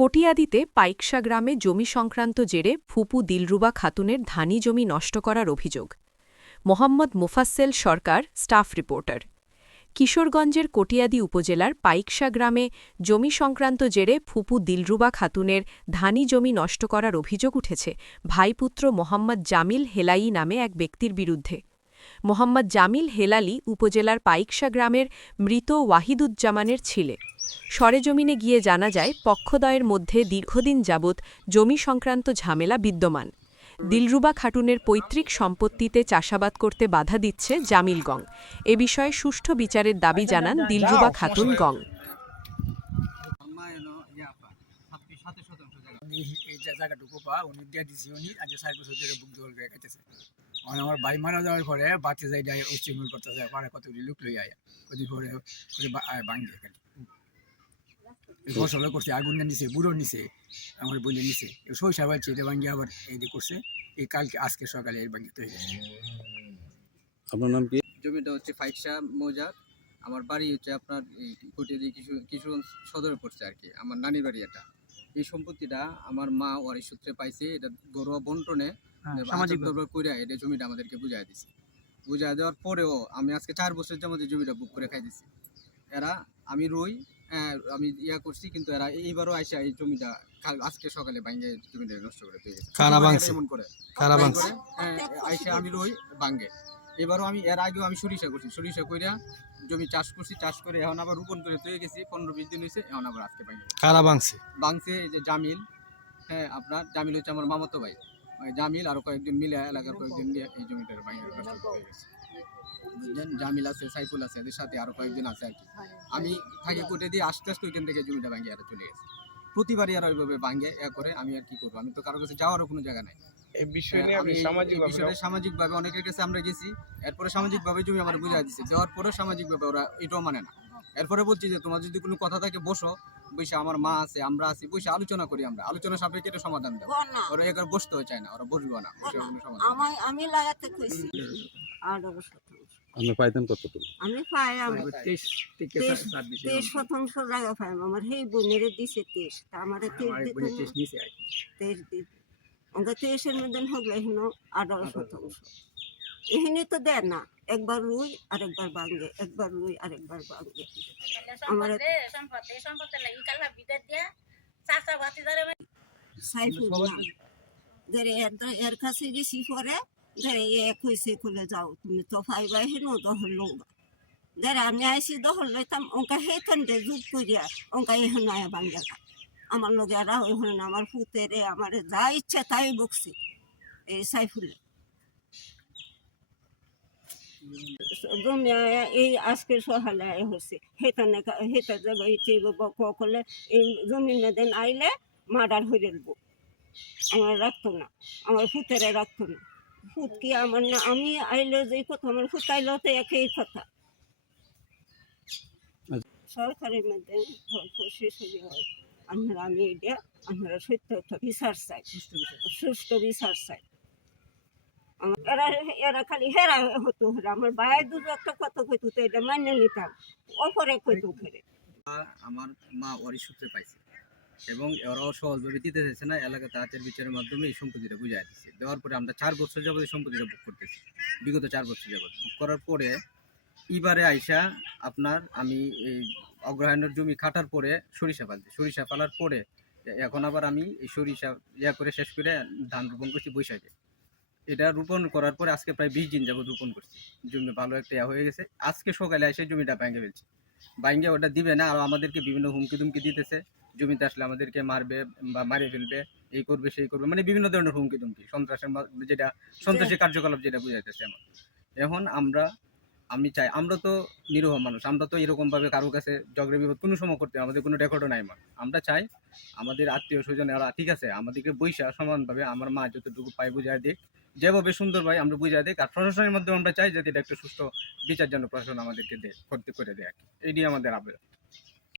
কটিয়াদিতে পাইকশা গ্রামে জমি সংক্রান্ত জেরে ফুপু দিলরুবা খাতুনের ধানি জমি নষ্ট করার অভিযোগ। Mohammad Mofazzel Sarkar, staff reporter. কিশোরগঞ্জের কটিয়াদি উপজেলার পাইকশা গ্রামে জমি সংক্রান্ত জেরে ফুপু দিলরুবা খাতুনের ধানি জমি নষ্ট করার অভিযোগ উঠেছে, ভাইপুত্র মোহাম্মদ জামিল হেলাই নামে এক ব্যক্তির বিরুদ্ধে। মোহাম্মদ জামিল হেলালি উপজেলার পাইকশা গ্রামের মৃত ওয়াহিদুজ্জামানের ছিলে। সরেজমিনে গিয়ে জানা যায় পক্ষদয়ের মধ্যে দীর্ঘদিন যাবৎ জমি সংক্রান্ত ঝামেলা বিদ্যমান। দিলরুবা খাটুনের পৈতৃক সম্পত্তিতে চাষাবাদ করতে বাধা দিচ্ছে জামিল গং। এ বিষয়ে সুষ্ঠু বিচারের দাবি জানান দিলরুবা খাতুন গং। জায়গাটুকু পা, উনি দিছি উনি, আজ বুক খাইতেছে মানে আমার ভাই মারা যাওয়ার পরে বাচ্চা যাই যায় উচ্চমূল করতেছে পাড়া কতগুলি লোক লই আয় ওদি পরে ওদি ভাঙি খালি। ফসল করছে আগুন নিছে বুড়ো নিছে আমার বলে নিছে। সরিষা বাড়ছে এটা ভাঙ্গি আবার এই করছে। এই কালকে আজকে সকালে এই ভাঙ্গি তৈরি আপনার নাম কি? জমিটা হচ্ছে ফাইকশা মৌজা। আমার বাড়ি হচ্ছে আপনার এই কটিয়াদি কিছু কিছু সদরে পড়ছে আর কি আমার নানির বাড়ি এটা। এই সম্পত্তিটা আমার মা ওয়ারি সূত্রে পাইছে এটা ঘরোয়া বন্টনে। সামাজিক কইরা এটা জমিটা আমাদেরকে বুঝাই দিছে। বুঝাই দেওয়ার পরেও আমি আজকে চার বছর যেমন জমিটা বুক করে খাই দিছি এরা আমি রই হ্যাঁ, আমি ইয়া করছি কিন্তু এরা এইবারও আইসা এই জমিটা কাল- আজকে সকালে ভাঙ্গে জমিটা নষ্ট করে দিয়ে গেছে। কারা ভাঙছে? এমন করে। কারা ভাঙছে? হ্যাঁ, আইসা আমি রই ভাঙ্গে। এবারও আমি এর আগেও আমি সরিষা করছি। সরিষা কইরা জমি চাষ করছি চাষ করে এখন আবার রোপণ করে তৈরি গেছি। পনেরো বিশ দিন হয়েছে এখন আবার আজকে ভাঙছে। বাংছে এই যে জামিল হ্যাঁ আপনার জামিল হচ্ছে আমার মামাতো ভাই। জামিল আরও কয়েকজন মিলে এলাকার কয়েকজন মিলে এই জমিটার নষ্ট হয়ে গেছে। জামিল আছে সাইফুল আছে এদের সাথে আরও কয়েকজন আছে আর কি। আমি থাকি কোটে দিয়ে আস্তে আস্তে ওইখান থেকে জমিটা ভাঙে আর চলে গেছে। প্রতিবারই আর ওইভাবে ভাঙে এ করে আমি আর কি করব? আমি তো কারও কাছে যাওয়ারও কোনো জায়গা নাই। সামাজিকভাবে অনেকের কাছে আমরা গেছি এরপরে সামাজিকভাবে জমি আমার বুঝাই দিচ্ছে দেওয়ার পরে সামাজিকভাবে ওরা এটাও মানে না। এরপরে বলছি যে তোমার যদি কোনো কথা থাকে বসো। বসে আমার মা আছে আমরা আছি। বসে আলোচনা করি আমরা। আলোচনা সাপেক্ষে এটা সমাধান দেবো ওরা এবার বসতেও চায় না ওরা বসবো না। বসে কোনো সমাধান আমি আমি লাগাতে কইছি। শতাংশ আপনি পাইতেন কতটুকু? আমি পাই আমি তেইশ তেইশ শতাংশ জায়গা পাই আমার সেই বোনের দিছে তেইশ। তা আমার তেইশ আমার দিত তেইশ আর দিত। তেইশের মধ্যে হলে এখানে আঠারো। শতাংশ। এখানে তো দেয় না। একবার রুই আর একবার ভাঙ্গে একবার রুই আর একবার ভাঙ্গে আমার ধরে এর এর কাছে গেছি পরে ধরে এক হয়েছে খুলে যাও তুমি তো পাইবা হেন দহল লৌবা ধরে আমি আইসি দহল লইতাম ওঙ্কা হেতন দে যুগ করিয়া ওঙ্কা এখন আয়া বাঙ্গা আমার লোক এরা ওখানে আমার পুতেরে আমার যা ইচ্ছা তাই বকছি এই সাইফুলে জমি আয়া এই আজকে সহালে আয়া হচ্ছে হেতানে হেতা যাবে করলে এই জমি মেদেন আইলে মার্ডার হয়ে দেবো। আমার রাখতো না, আমার ফুতেরে রাখতো না। ফুত কি আমার না, আমি আইলে যে কথা, আমার ফুত আইলেও তো একই কথা। সরকারের মধ্যে শেষ হয়ে আপনারা আমি আপনারা সত্য বিচার চাই। সুষ্ঠু বিচার চাই। আমার এরা এরা খালি হেরা হতো আমার একটা কইতো, তো এটা নিতাম। অপরে কইতো ফেরে আমার মা সূত্রে পাইছে। এবং ওরাও দিতে চাইছে না বিচারের মাধ্যমে এই সম্পত্তিটা বুঝাই দিচ্ছে দেওয়ার পরে আমরা চার বছর যাবত এই সম্পত্তিটা বুক করতেছি। বিগত চার বছর যাবত। বুক করার পরে এবারে আইসা আপনার আমি এই অগ্রহায়ণের জমি কাটার পরে সরিষা ফালছি। সরিষা ফালার পরে এখন আবার আমি এই সরিষা ইয়া করে শেষ করে ধান রোপণ করছি বৈশাখে। এটা রোপণ করার পরে আজকে প্রায় বিশ দিন যাবত রোপণ করছি। জমি ভালো একটা ইয়া হয়ে গেছে। আজকে সকালে এসে জমিটা ভেঙে ফেলছি। ভাঙ্গে ওটা দিবে না আর আমাদেরকে বিভিন্ন হুমকি দুমকি দিতেছে। জমিতে আসলে আমাদেরকে মারবে বা মারিয়ে ফেলবে এই করবে সেই করবে মানে বিভিন্ন ধরনের হুমকি দুমকি সন্ত্রাসের যেটা সন্ত্রাসী কার্যকলাপ যেটা বুঝাইতেছে আমার। এখন আমরা আমি চাই আমরা তো নিরীহ মানুষ আমরা তো এরকমভাবে কারও কাছে ঝগড়া বিপদ কোনো সময় করতে আমাদের কোনো রেকর্ডও নাই আমার। আমরা চাই আমাদের আত্মীয় স্বজন এরা ঠিক আছে আমাদেরকে বৈশা সমানভাবে আমার মা যতটুকু পাই বুঝাই দিক। যেভাবে ভাই, আমরা বুঝা দিই। আর প্রশাসনের মাধ্যমে আমরা চাই যাতে এটা একটা সুস্থ বিচার জন্য প্রশাসন আমাদেরকে দেয় করতে করে দেয় কি। এটাই আমাদের আবেদন।